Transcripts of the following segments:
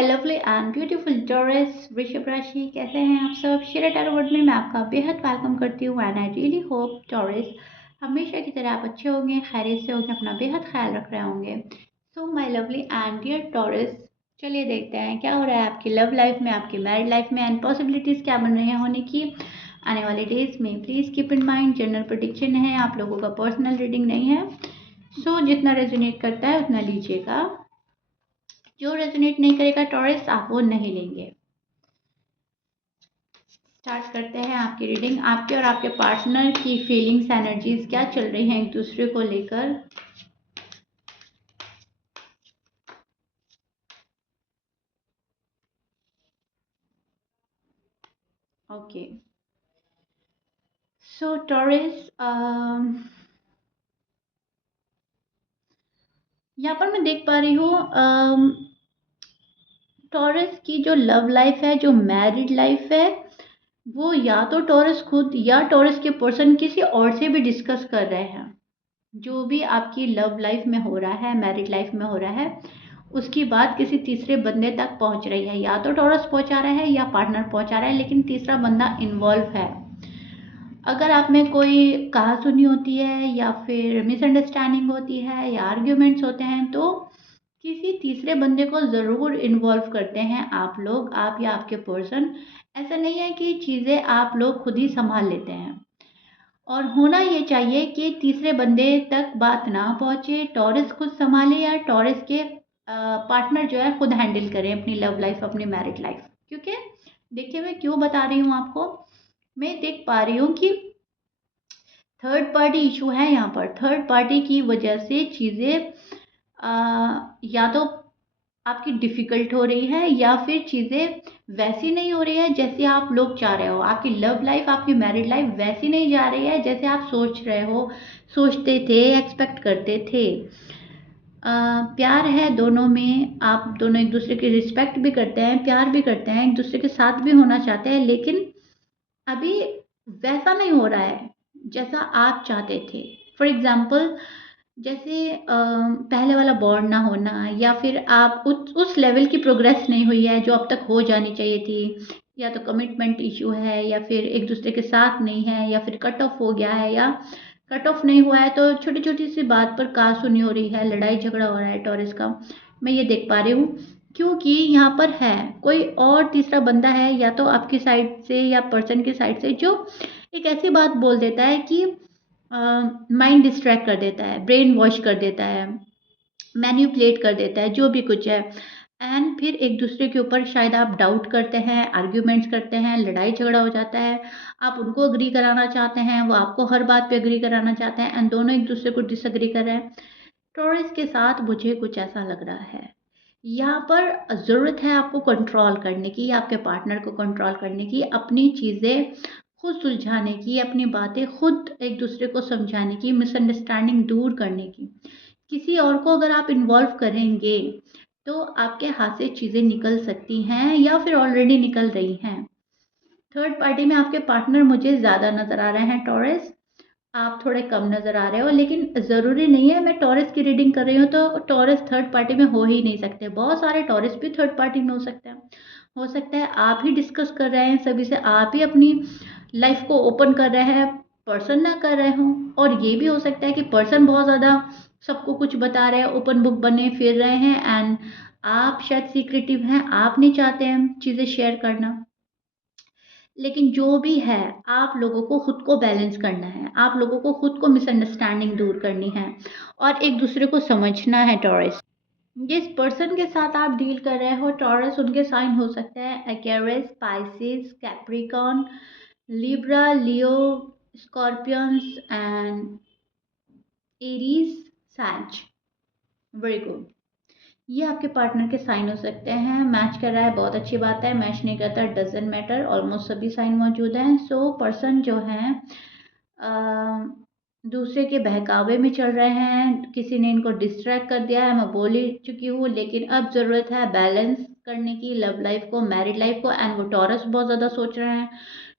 My lovely and beautiful taurus वृषभ राशि, कैसे हैं आप सब। शेयर टैरो वर्ड में मैं आपका बेहद वेलकम करती हूँ and I really hope taurus हमेशा की तरह आप अच्छे होंगे, खैरियत से होंगे, अपना बेहद ख्याल रख रहे होंगे। So my lovely and dear Taurus, चलिए देखते हैं क्या हो रहा है आपकी लव लाइफ में, आपकी मैरिड लाइफ में एंड पॉसिबिलिटीज़ क्या बन रही हैं होने की आने वाले डेज में। Please keep in mind general prediction है, आप लोगों का पर्सनल रीडिंग नहीं है। सो जितना रेजोनेट करता है उतना लीजिएगा, जो रेजोनेट नहीं करेगा टॉरस आप वो नहीं लेंगे। स्टार्ट करते हैं आपकी रीडिंग। आपके और आपके पार्टनर की फीलिंग्स, एनर्जीज क्या चल रही हैं एक दूसरे को लेकर। ओके, सो टॉरस, यहाँ पर मैं देख पा रही हूँ टॉरस की जो लव लाइफ है, जो मैरिड लाइफ है, वो या तो टॉरस खुद या टॉरस के पर्सन किसी और से भी डिस्कस कर रहे हैं। जो भी आपकी लव लाइफ में हो रहा है, मैरिड लाइफ में हो रहा है, उसकी बात किसी तीसरे बंदे तक पहुंच रही है। या तो टॉरस पहुंचा रहा है या पार्टनर पहुंचा रहा है, लेकिन तीसरा बंदा इन्वॉल्व है। अगर आप में कोई कहा सुनी होती है या फिर मिसअंडरस्टैंडिंग होती है या आर्ग्यूमेंट्स होते हैं, तो किसी तीसरे बंदे को ज़रूर इन्वॉल्व करते हैं आप लोग, आप या आपके पर्सन। ऐसा नहीं है कि चीज़ें आप लोग खुद ही संभाल लेते हैं। और होना ये चाहिए कि तीसरे बंदे तक बात ना पहुंचे, टॉरस खुद संभाले या टॉरस के पार्टनर जो है खुद हैंडल करें अपनी लव लाइफ, अपनी मैरिड लाइफ। क्योंकि देखिए, मैं क्यों बता रही हूँ आपको, मैं देख पा रही हूँ कि थर्ड पार्टी इशू है यहाँ पर। थर्ड पार्टी की वजह से चीज़ें या तो आपकी डिफ़िकल्ट हो रही है या फिर चीज़ें वैसी नहीं हो रही है जैसे आप लोग चाह रहे हो। आपकी लव लाइफ, आपकी मैरिड लाइफ वैसी नहीं जा रही है जैसे आप सोच रहे हो, सोचते थे, एक्सपेक्ट करते थे। प्यार है दोनों में, आप दोनों एक दूसरे की रिस्पेक्ट भी करते हैं, प्यार भी करते हैं, एक दूसरे के साथ भी होना चाहते हैं, लेकिन अभी वैसा नहीं हो रहा है जैसा आप चाहते थे। फॉर एग्ज़ाम्पल, जैसे पहले वाला बॉन्ड ना होना, या फिर आप उस लेवल की प्रोग्रेस नहीं हुई है जो अब तक हो जानी चाहिए थी, या तो कमिटमेंट इशू है, या फिर एक दूसरे के साथ नहीं है, या फिर कट ऑफ हो गया है, या कट ऑफ नहीं हुआ है तो छोटी छोटी सी बात पर कहासुनी हो रही है, लड़ाई झगड़ा हो रहा है टॉरस का। मैं ये देख पा रही हूँ क्योंकि यहाँ पर है कोई और तीसरा बंदा है, या तो आपकी साइड से या पर्सन की साइड से, जो एक ऐसी बात बोल देता है कि माइंड डिस्ट्रैक्ट कर देता है, ब्रेन वॉश कर देता है, मैनिपुलेट कर देता है, जो भी कुछ है। एंड फिर एक दूसरे के ऊपर शायद आप डाउट करते हैं, आर्ग्यूमेंट्स करते हैं, लड़ाई झगड़ा हो जाता है। आप उनको अग्री कराना चाहते हैं, वो आपको हर बात पे अग्री कराना चाहते हैं, एंड दोनों एक दूसरे को डिसअग्री कर रहे हैं। टॉरस के साथ मुझे कुछ ऐसा लग रहा है, यहाँ पर ज़रूरत है आपको कंट्रोल करने की, आपके पार्टनर को कंट्रोल करने की, अपनी चीज़ें खुद सुलझाने की, अपनी बातें खुद एक दूसरे को समझाने की, मिसअंडरस्टैंडिंग दूर करने की। किसी और को अगर आप इन्वॉल्व करेंगे तो आपके हाथ से चीज़ें निकल सकती हैं या फिर ऑलरेडी निकल रही हैं। थर्ड पार्टी में आपके पार्टनर मुझे ज़्यादा नज़र आ रहे हैं टॉरस, आप थोड़े कम नज़र आ रहे हो, लेकिन ज़रूरी नहीं है। मैं टॉरस की रीडिंग कर रही हूँ तो टॉरस थर्ड पार्टी में हो ही नहीं सकते। बहुत सारे टॉरस भी थर्ड पार्टी में हो सकते हैं। हो सकता है आप ही डिस्कस कर रहे हैं सभी से, आप ही अपनी लाइफ को ओपन कर रहे हैं, पर्सन ना कर रहे हों। और ये भी हो सकता है कि पर्सन बहुत ज़्यादा सबको कुछ बता रहे हैं, ओपन बुक बने फिर रहे हैं, एंड आप शायद सीक्रेटिव हैं, आप नहीं चाहते हैं चीज़ें शेयर करना। लेकिन जो भी है, आप लोगों को खुद को बैलेंस करना है, आप लोगों को खुद को मिसअंडरस्टैंडिंग दूर करनी है और एक दूसरे को समझना है टॉरस। जिस पर्सन के साथ आप डील कर रहे हो टॉरस, उनके साइन हो सकते हैं Aquarius, Pisces, Capricorn, Libra, Leo, scorpions and Aries, सैज, वेरी गुड। ये आपके पार्टनर के साइन हो सकते हैं। मैच कर रहा है, बहुत अच्छी बात है। मैच नहीं करता, डजेंट मैटर, ऑलमोस्ट सभी साइन मौजूद हैं। सो पर्सन जो हैं दूसरे के बहकावे में चल रहे हैं, किसी ने इनको डिस्ट्रैक्ट कर दिया है, मैं बोल ही चुकी हूँ। लेकिन अब ज़रूरत है बैलेंस करने की, लव लाइफ को, मैरिड लाइफ को। एंड वो टॉरस बहुत ज़्यादा सोच रहे हैं।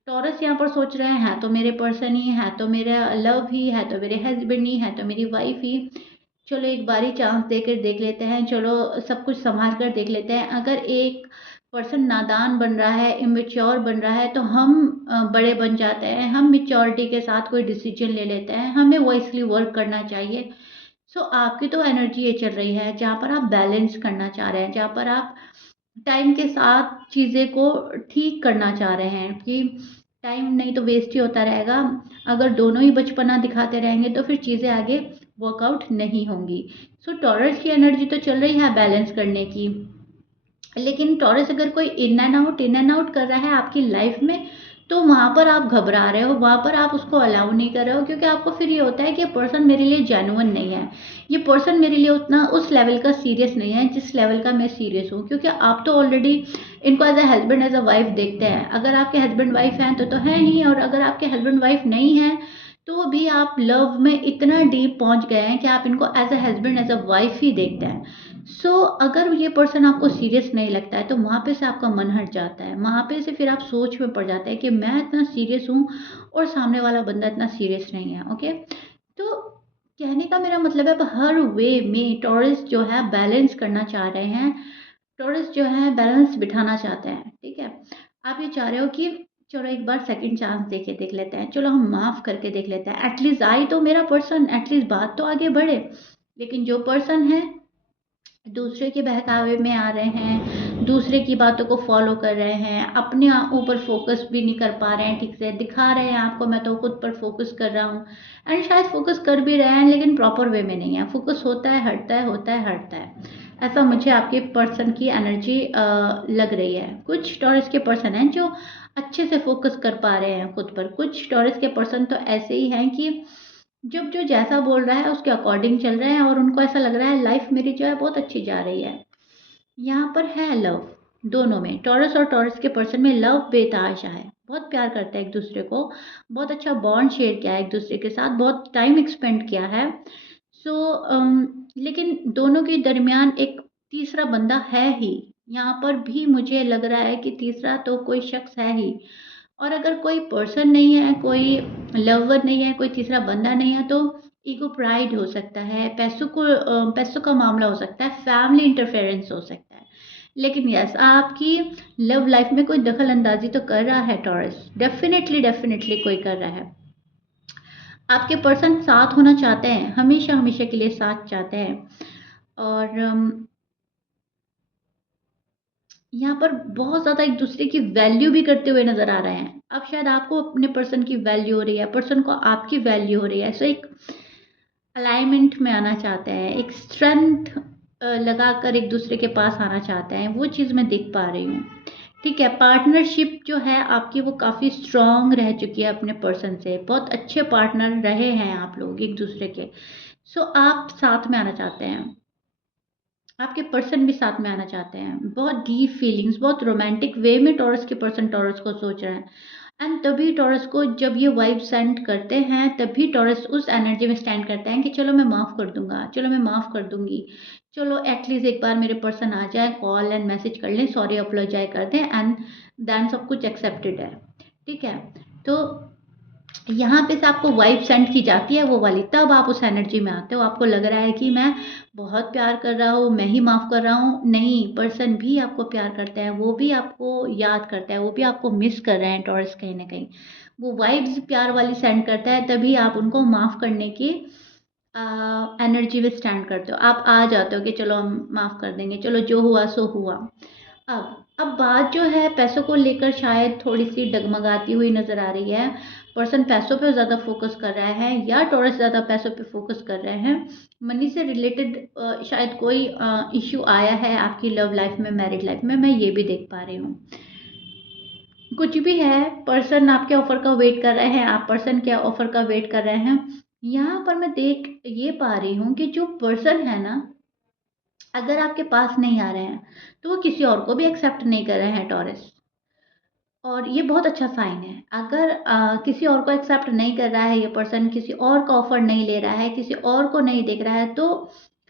टॉरस यहाँ पर सोच रहे हैं तो मेरे पर्सन ही है, तो मेरा लव ही है, तो मेरे हस्बैंड ही है, तो मेरी वाइफ ही। चलो एक बारी चांस देकर देख लेते हैं, चलो सब कुछ संभाल कर देख लेते हैं। अगर एक पर्सन नादान बन रहा है, इमेच्योर बन रहा है, तो हम बड़े बन जाते हैं, हम मेच्योरिटी के साथ कोई डिसीजन ले लेते हैं, हमें वॉइसली वर्क करना चाहिए। सो आपकी तो एनर्जी ये चल रही है जहाँ पर आप बैलेंस करना चाह रहे हैं, जहाँ पर आप टाइम के साथ चीज़ें को ठीक करना चाह रहे हैं कि टाइम नहीं तो वेस्ट ही होता रहेगा। अगर दोनों ही बचपना दिखाते रहेंगे तो फिर चीज़ें आगे वर्कआउट नहीं होंगी। सो टॉरस की एनर्जी तो चल रही है बैलेंस करने की, लेकिन टॉरस अगर कोई इन एंड आउट कर रहा है आपकी लाइफ में, तो वहाँ पर आप घबरा रहे हो, वहाँ पर आप उसको अलाउ नहीं कर रहे हो, क्योंकि आपको फिर ये होता है कि ये पर्सन मेरे लिए जेन्युइन नहीं है, ये पर्सन मेरे लिए उतना उस लेवल का सीरियस नहीं है जिस लेवल का मैं सीरियस हूँ। क्योंकि आप तो ऑलरेडी इनको as a husband as a wife देखते हैं। अगर आपके हस्बैंड वाइफ हैं तो है ही, और अगर आपके हस्बैंड वाइफ नहीं है तो भी आप लव में इतना डीप पहुंच गए हैं कि आप इनको as a husband as a wife ही देखते हैं। अगर ये पर्सन आपको सीरियस नहीं लगता है तो वहाँ पे से आपका मन हट जाता है, वहाँ पे से फिर आप सोच में पड़ जाते हैं कि मैं इतना सीरियस हूँ और सामने वाला बंदा इतना सीरियस नहीं है। ओके, तो कहने का मेरा मतलब है, अब हर वे में टॉरस जो है बैलेंस करना चाह रहे हैं, टॉरस जो है बैलेंस बिठाना चाहते हैं। ठीक है, आप ये चाह रहे हो कि चलो एक बार सेकंड चांस देके देख लेते हैं, चलो हम माफ़ करके देख लेते हैं, एटलीस्ट आई तो मेरा पर्सन, एटलीस्ट बात तो आगे बढ़े। लेकिन जो पर्सन है दूसरे के बहकावे में आ रहे हैं, दूसरे की बातों को फॉलो कर रहे हैं, अपने ऊपर फोकस भी नहीं कर पा रहे हैं ठीक से, दिखा रहे हैं आपको मैं तो खुद पर फोकस कर रहा हूँ, एंड शायद फोकस कर भी रहे हैं लेकिन प्रॉपर वे में नहीं है, फोकस होता है हटता है, होता है हटता है। ऐसा मुझे आपके पर्सन की एनर्जी लग रही है। कुछ टॉरस के पर्सन हैं जो अच्छे से फोकस कर पा रहे हैं खुद पर, कुछ टॉरस के पर्सन तो ऐसे ही हैं कि जब जो जैसा बोल रहा है उसके अकॉर्डिंग चल रहे हैं और उनको ऐसा लग रहा है लाइफ मेरी जो है बहुत अच्छी जा रही है। यहाँ पर है लव, दोनों में, टॉरस और टॉरस के पर्सन में लव बेतहाशा है, बहुत प्यार करते हैं एक दूसरे को, बहुत अच्छा बॉन्ड शेयर किया है एक दूसरे के साथ, बहुत टाइम एक्सपेंड किया है। लेकिन दोनों के दरमियान एक तीसरा बंदा है ही, यहाँ पर भी मुझे लग रहा है कि तीसरा तो कोई शख्स है ही। और अगर कोई पर्सन नहीं है, कोई लवर नहीं है, कोई तीसरा बंदा नहीं है, तो ईगो प्राइड हो सकता है, पैसों का मामला हो सकता है, फैमिली इंटरफेरेंस हो सकता है। लेकिन यस, आपकी लव लाइफ में कोई दखल अंदाजी तो कर रहा है टॉरस, डेफिनेटली डेफिनेटली कोई कर रहा है। आपके पर्सन साथ होना चाहते हैं, हमेशा हमेशा के लिए साथ चाहते हैं। और यहाँ पर बहुत ज़्यादा एक दूसरे की वैल्यू भी करते हुए नज़र आ रहे हैं। अब शायद आपको अपने पर्सन की वैल्यू हो रही है, पर्सन को आपकी वैल्यू हो रही है। सो एक अलाइनमेंट में आना चाहते हैं, एक स्ट्रेंथ लगाकर एक दूसरे के पास आना चाहते हैं, वो चीज़ मैं देख पा रही हूँ। ठीक है, पार्टनरशिप जो है आपकी वो काफ़ी स्ट्रॉन्ग रह चुकी है अपने पर्सन से, बहुत अच्छे पार्टनर रहे हैं आप लोग एक दूसरे के। आप साथ में आना चाहते हैं, आपके पर्सन भी साथ में आना चाहते हैं, बहुत डीप फीलिंग्स, बहुत रोमांटिक वे में टॉरस के पर्सन टॉरस को सोच रहे हैं। एंड तभी टॉरस को जब ये वाइब सेंड करते हैं तभी टॉरस उस एनर्जी में स्टैंड करते हैं कि चलो मैं माफ़ कर दूंगा, चलो मैं माफ़ कर दूंगी, चलो एटलीस्ट एक बार मेरे पर्सन आ जाए, कॉल एंड मैसेज कर लें, सॉरी अपोलोजाइज कर दें, एंड देन सब कुछ एक्सेप्टेड है। ठीक है, तो यहाँ पे से आपको वाइब सेंड की जाती है वो वाली, तब आप उस एनर्जी में आते हो, आपको लग रहा है कि मैं बहुत प्यार कर रहा हूँ, मैं ही माफ़ कर रहा हूँ। नहीं, पर्सन भी आपको प्यार करता है, वो भी आपको याद करता है, वो भी आपको मिस कर रहे हैं टॉरस कहीं ना कहीं, वो वाइब्स प्यार वाली सेंड करता है, तभी आप उनको माफ़ करने की एनर्जी में स्टैंड करते हो, आप आ जाते हो कि चलो हम माफ़ कर देंगे, चलो जो हुआ सो हुआ। अब बात जो है पैसों को लेकर शायद थोड़ी सी डगमगाती हुई नज़र आ रही है। पर्सन पैसों पे ज़्यादा फोकस कर रहा है या टॉरस ज़्यादा पैसों पे फोकस कर रहे हैं। मनी से रिलेटेड शायद कोई इश्यू आया है आपकी लव लाइफ में, मैरिड लाइफ में, मैं ये भी देख पा रही हूँ। कुछ भी है, पर्सन आपके ऑफर का वेट कर रहे हैं, आप पर्सन के ऑफर का वेट कर रहे हैं। यहाँ पर मैं देख ये पा रही हूँ कि जो पर्सन है ना, अगर आपके पास नहीं आ रहे हैं तो वो किसी और को भी एक्सेप्ट नहीं कर रहे हैं टॉरस, और ये बहुत अच्छा साइन है। अगर किसी और को एक्सेप्ट नहीं कर रहा है ये पर्सन, किसी और का ऑफर नहीं ले रहा है, किसी और को नहीं देख रहा है, तो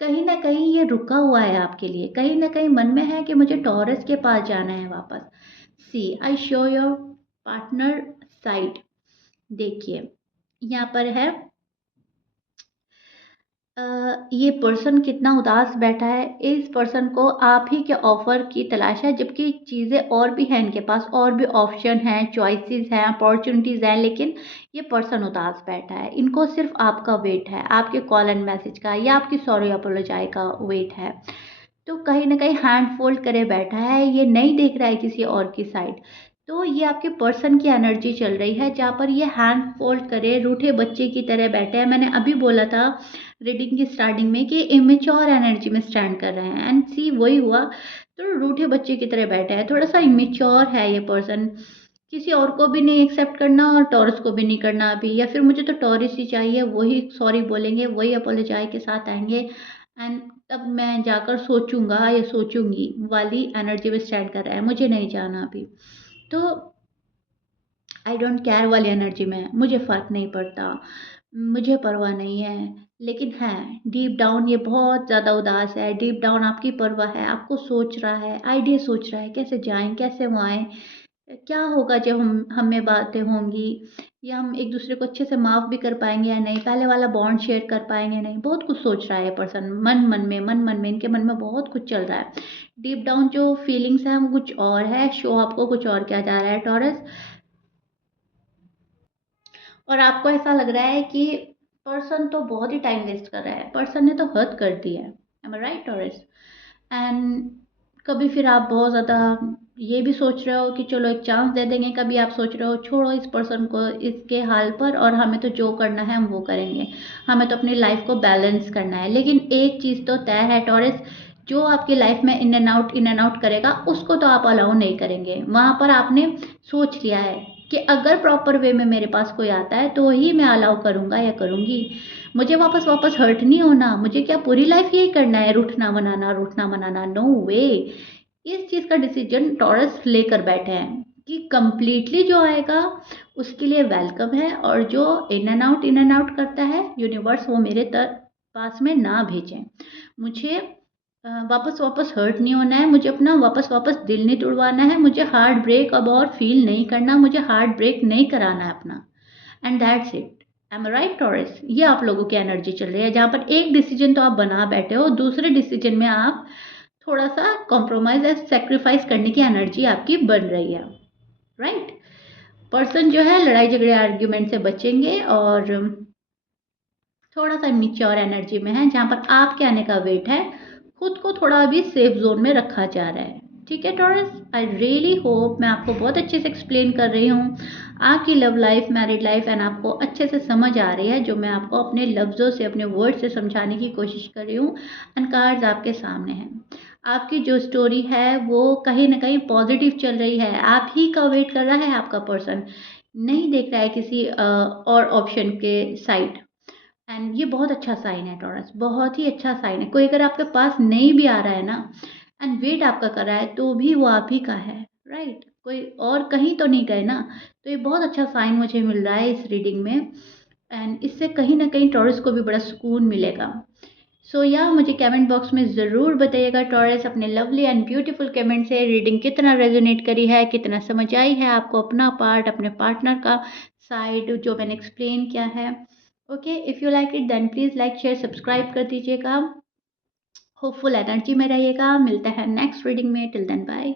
कहीं ना कहीं ये रुका हुआ है आपके लिए, कहीं ना कहीं मन में है कि मुझे टॉरस के पास जाना है वापस। See I show your partner side, देखिए यहाँ पर है ये पर्सन कितना उदास बैठा है, इस पर्सन को आप ही के ऑफ़र की तलाश है, जबकि चीज़ें और भी हैं इनके पास, और भी ऑप्शन हैं, चॉइसेस हैं, अपॉर्च्युनिटीज़ हैं, लेकिन ये पर्सन उदास बैठा है। इनको सिर्फ़ आपका वेट है, आपके कॉल एंड मैसेज का या आपकी सॉरी अपोलोजाई का वेट है। तो कहीं न कहीं हैंड फ़ोल्ड करे बैठा है, ये नहीं देख रहा है किसी और की साइड। तो ये आपके पर्सन की एनर्जी चल रही है, जहाँ पर ये हैंड फ़ोल्ड करे, रूठे बच्चे की तरह बैठे हैं। मैंने अभी बोला था रीडिंग की स्टार्टिंग में कि इमैच्योर एनर्जी में स्टैंड कर रहे हैं, एंड सी वही हुआ। तो रूठे बच्चे की तरह बैठा है, थोड़ा-सा इमैच्योर है ये पर्सन। किसी और को भी नहीं एक्सेप्ट करना और टॉरस को भी नहीं करना अभी, या फिर मुझे तो टॉरस ही चाहिए, वही सॉरी बोलेंगे, वही अपोलोजाई के साथ आएँगे, एंड तब मैं जाकर सोचूँगा या सोचूँगी वाली एनर्जी में स्टैंड कर रहा है, मुझे नहीं जाना अभी। तो आई डोंट केयर वाली एनर्जी में है, मुझे फ़र्क नहीं पड़ता, मुझे परवाह नहीं है। लेकिन है, डीप डाउन ये बहुत ज़्यादा उदास है, डीप डाउन आपकी परवाह है, आपको सोच रहा है, आइडिया सोच रहा है, कैसे जाएँ, कैसे वो आएँ, क्या होगा जब हम में बातें होंगी, या हम एक दूसरे को अच्छे से माफ़ भी कर पाएँगे या नहीं, पहले वाला बॉन्ड शेयर कर पाएँगे या नहीं, बहुत कुछ सोच रहा है ये पर्सन मन-मन में, इनके मन में बहुत कुछ चल रहा है। डीप डाउन जो फीलिंग्स हैं वो कुछ और है, शो आपको कुछ और किया जा रहा है टॉरस। और आपको ऐसा लग रहा है कि पर्सन तो बहुत ही टाइम वेस्ट कर रहा है, पर्सन ने तो हद कर दी है। Am I right Taurus? And कभी फिर आप बहुत ज़्यादा ये भी सोच रहे हो कि चलो एक चांस दे देंगे, कभी आप सोच रहे हो छोड़ो इस पर्सन को इसके हाल पर, और हमें तो जो करना है हम वो करेंगे, हमें तो अपनी लाइफ को बैलेंस करना है। लेकिन एक चीज़ तो तय है टॉरस, जो आपकी लाइफ में इन एंड आउट करेगा उसको तो आप अलाउ नहीं करेंगे। वहाँ पर आपने सोच लिया है कि अगर प्रॉपर वे में मेरे पास कोई आता है तो ही मैं अलाउ करूँगा या करूँगी। मुझे वापस वापस हर्ट नहीं होना, मुझे क्या पूरी लाइफ यही करना है, रूठना मनाना, नो वे। इस चीज़ का डिसीजन टॉरस लेकर बैठे हैं कि कंप्लीटली जो आएगा उसके लिए वेलकम है, और जो इन एंड आउट करता है यूनिवर्स वो मेरे पास में ना भेजें। मुझे वापस वापस हर्ट नहीं होना है, मुझे अपना वापस वापस दिल नहीं तोड़वाना है, मुझे हार्ट ब्रेक अब और फील नहीं करना, मुझे हार्ट ब्रेक नहीं कराना है अपना, and that's it. Am right Taurus? ये आप लोगों की एनर्जी चल रही है, जहाँ पर एक डिसीजन तो आप बना बैठे हो, दूसरे डिसीजन में आप थोड़ा सा कॉम्प्रोमाइज या सेक्रीफाइस करने की एनर्जी आपकी बन रही है, राइट? पर्सन जो है लड़ाई झगड़े आर्ग्यूमेंट से बचेंगे, और थोड़ा सा मिच्योर एनर्जी में है, जहाँ पर आपके आने का वेट है, खुद को थोड़ा अभी सेफ जोन में रखा जा रहा है। ठीक है टॉरस, आई रियली होप मैं आपको बहुत अच्छे से एक्सप्लेन कर रही हूँ आपकी love life, married life, and आपको अच्छे से समझ आ रही है जो मैं आपको अपने लफ्ज़ों से, अपने वर्ड से समझाने की कोशिश कर रही हूँ। एंड कार्ड्स आपके सामने हैं, आपकी जो स्टोरी है वो कहीं ना कहीं पॉजिटिव चल रही है, आप ही का वेट कर रहा है आपका पर्सन, नहीं देख रहा है किसी और ऑप्शन के साइड। एंड ये बहुत अच्छा साइन है टॉरस, बहुत ही अच्छा साइन है। कोई अगर आपके पास नहीं भी आ रहा है ना, एंड वेट आपका कर रहा है, तो भी वो आप ही का है, राइट? कोई और कहीं तो नहीं गए ना। तो ये बहुत अच्छा साइन मुझे मिल रहा है इस रीडिंग में, एंड इससे कहीं ना कहीं टॉरस को भी बड़ा सुकून मिलेगा। सो या मुझे कमेंट बॉक्स में ज़रूर बताइएगा टॉरस, अपने लवली एंड ब्यूटीफुल कमेंट से रीडिंग कितना रेजोनेट करी है, कितना समझ आई है आपको अपना पार्ट, अपने पार्टनर का साइड जो मैंने एक्सप्लेन किया है। Okay, if you like it then please like share subscribe कर दीजिएगा। होपफुल एनर्जी में रहिएगा, मिलते हैं नेक्स्ट रीडिंग में, टिल देन बाय।